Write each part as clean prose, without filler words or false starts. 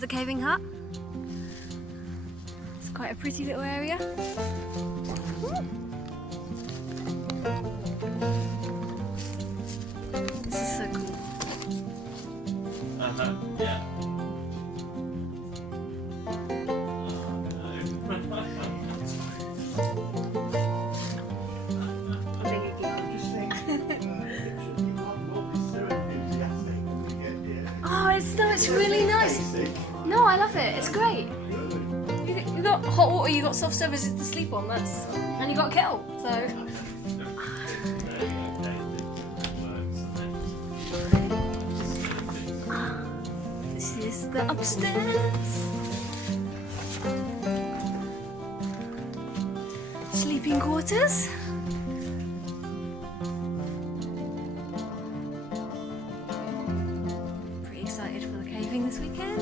the caving hut. It's quite a pretty little area. This is so cool. Yeah. It's really nice. No, I love it. It's great. You got hot water, you got soft surfaces to sleep on. And you got a kettle. So. This is the upstairs. Sleeping quarters. Excited for the caving this weekend.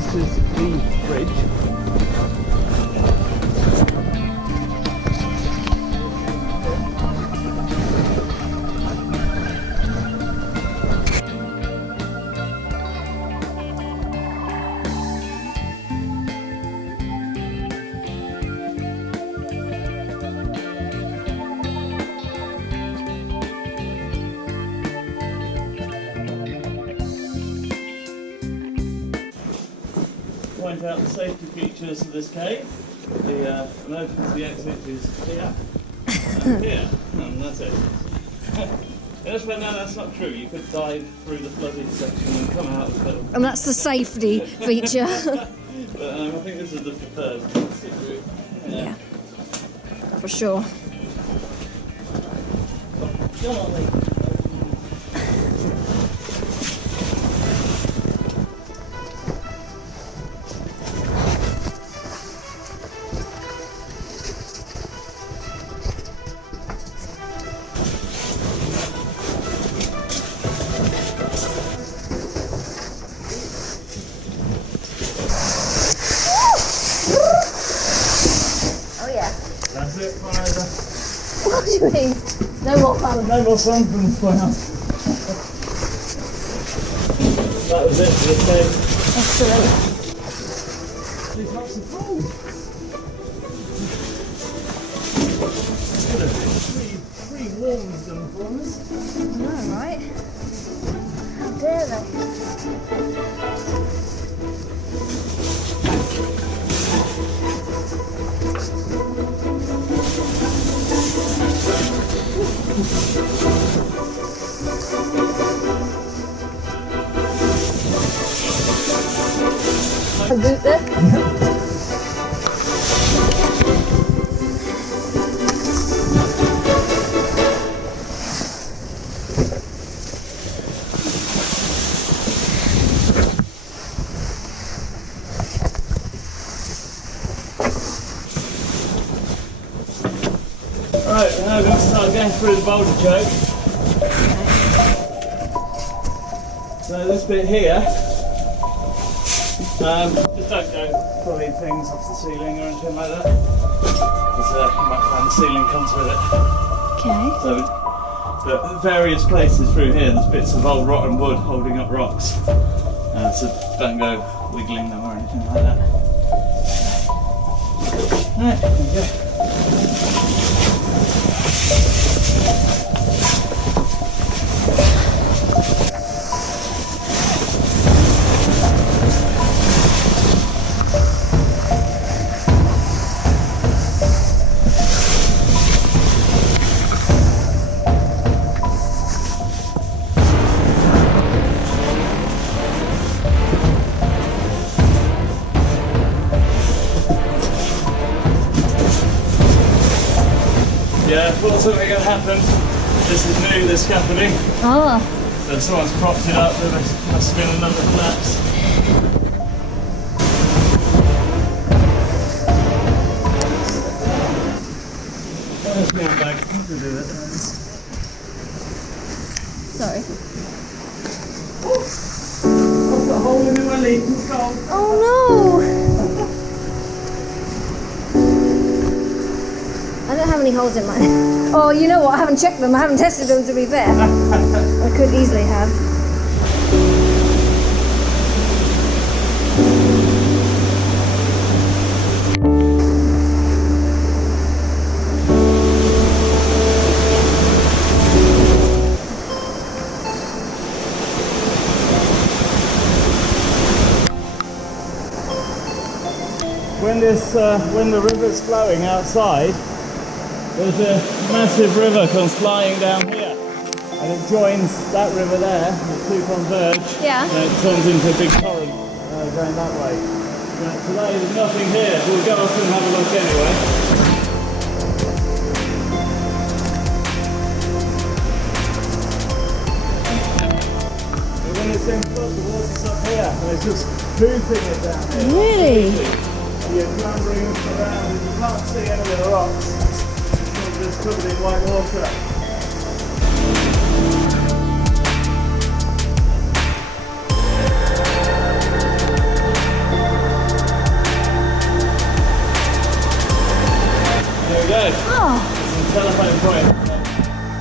This is the bridge. Point out the safety features of this cave. The emergency exit is here and here, and that's it. No, that's not true. You could dive through the flooded section and come out of it. And that's the safety feature. But I think this is the preferred plastic route. Yeah, for sure. Come on, Lee. That's it, fire over. What do you mean? No more fun. No more sun from the ground. That was it for this day. Excellent. These lots of food. Three warms them for us. I know, right? How dare they? A boot there? Right, now we're going to start going through the boulder choke. So this bit here, just don't go pulling things off the ceiling or anything like that, because you might find the ceiling comes with it. Okay. So, but at various places through here, there's bits of old rotten wood holding up rocks, so don't go wiggling them or anything like that. Right, there we go. Yeah, I thought something had happened. This is new, this scaffolding. Ah. So someone's propped it up, there must have been another collapse. There's me back. I think we'll do that. Sorry. I've got a hole in my lead. It's gone. Oh no! I don't have any holes in mine. Oh, you know what? I haven't checked them. I haven't tested them, to be fair. I could easily have. When the river's flowing outside, there's a massive river comes flying down here, and it joins that river there. The two converge, Yeah. and it turns into a big torrent going that way. Today there's nothing here. We'll go up and have a look anyway. But when it's in flood, the water's up here, and it's just boofing it down here. Really? You're clambering around and you can't see any of the rocks. It's just covered in white water. There we go. Oh. It's a telephone point.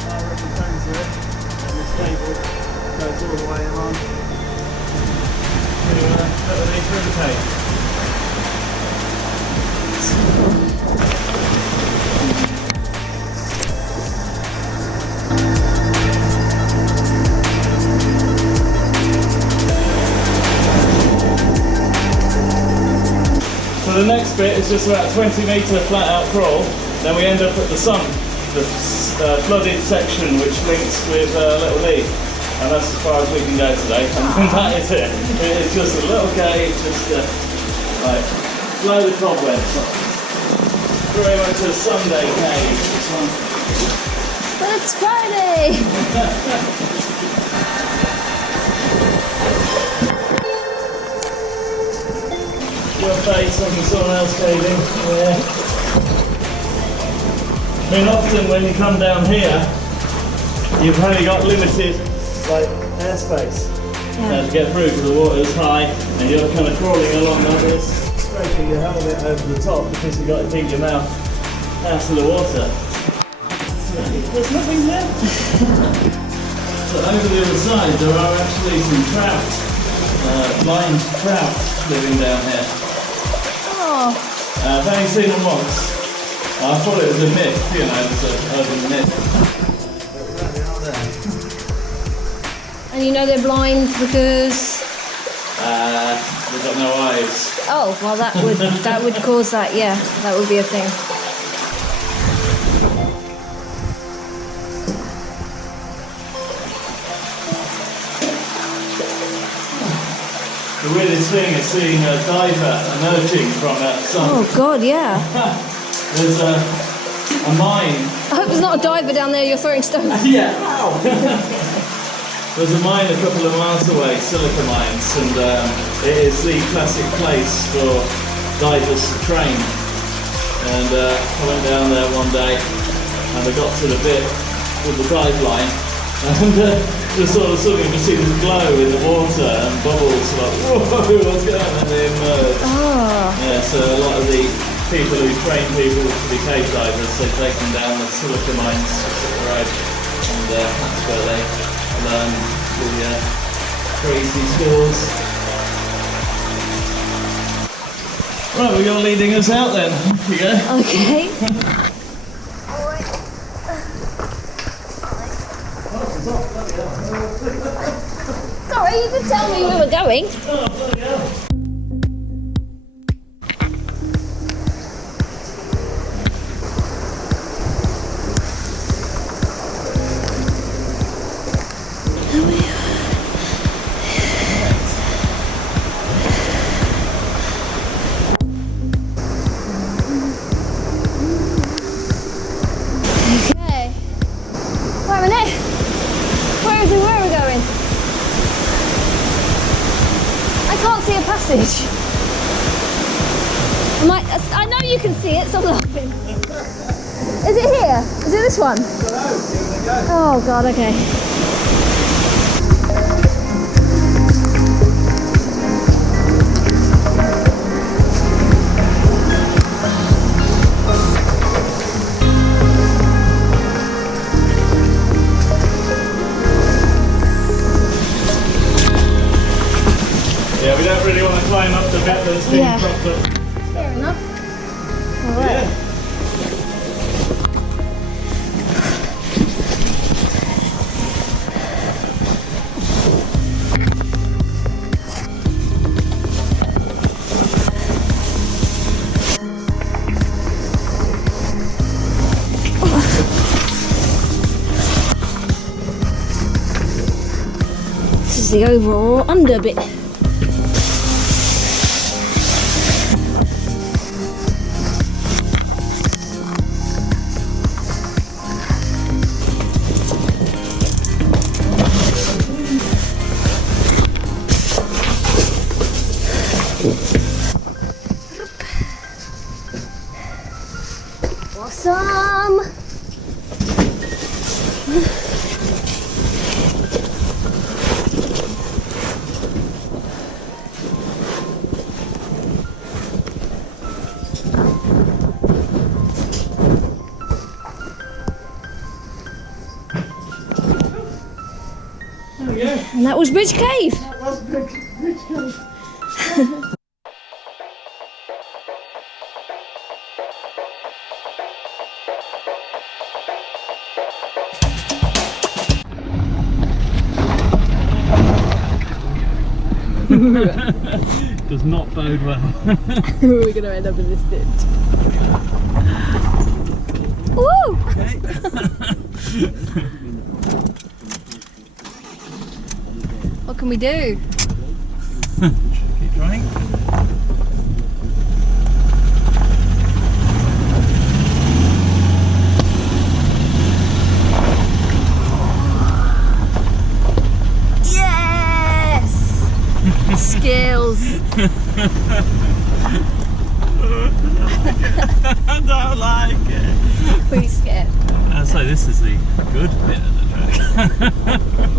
Our river phones here, and this cable goes all the way along to the river cave. So the next bit is just about 20 metre flat out crawl, then we end up at the sump, the flooded section which links with Little Lee, and that's as far as we can go today, and that is it. It's just a little cave, just like blow the cobwebs off. Very much a Sunday cave, this one. But it's Friday! Your face on someone else caving. Yeah. I mean, often when you come down here, you've only got limited airspace to get through because the water is high, and you're kind of crawling along like this, scraping your helmet over the top because you've got to keep your mouth out of the water. There's nothing there. So over the other side, there are actually some trout, blind trout living down here. Oh. I've only seen them once. I thought it was a myth, you know, it was an urban myth. But there they are there. And you know they're blind because... They've got no eyes. Oh, well that would cause that, yeah. That would be a thing. The weirdest thing is seeing a diver emerging from that sump. Oh God, yeah. There's a mine. I hope there's not a diver down there you're throwing stones. Yeah. There's a mine a couple of miles away, silica mines, and it is the classic place for divers to train. And I went down there one day, and I got to the bit with the dive line, and just suddenly you see this glow in the water and bubbles, like, whoa, what's going on? And they emerge. Oh. Yeah, so a lot of the people who train people to be cave divers, they take them down the silica mines just up the road, and that's where they learn the crazy skills. Right, well, you're leading us out then. Here we go. Okay. Sorry, you did tell me we were going. Oh, bloody hell. Okay. Wait a minute. Where are we going? I know you can see it, so I'm laughing. Is it here? Is it this one? Oh god, okay. Yeah, we don't really want to climb up the bit that's being propped up. Fair enough. Alright. Yeah. This is the overall under bit. Awesome! There we go. And that was Bridge Cave. That was Bridge Cave. Does not bode well. We're going to end up in this ditch. Woo! Okay. What can we do? Keep trying. Yes! Skills. I don't like it. Pretty scared. So this is the good bit of the track.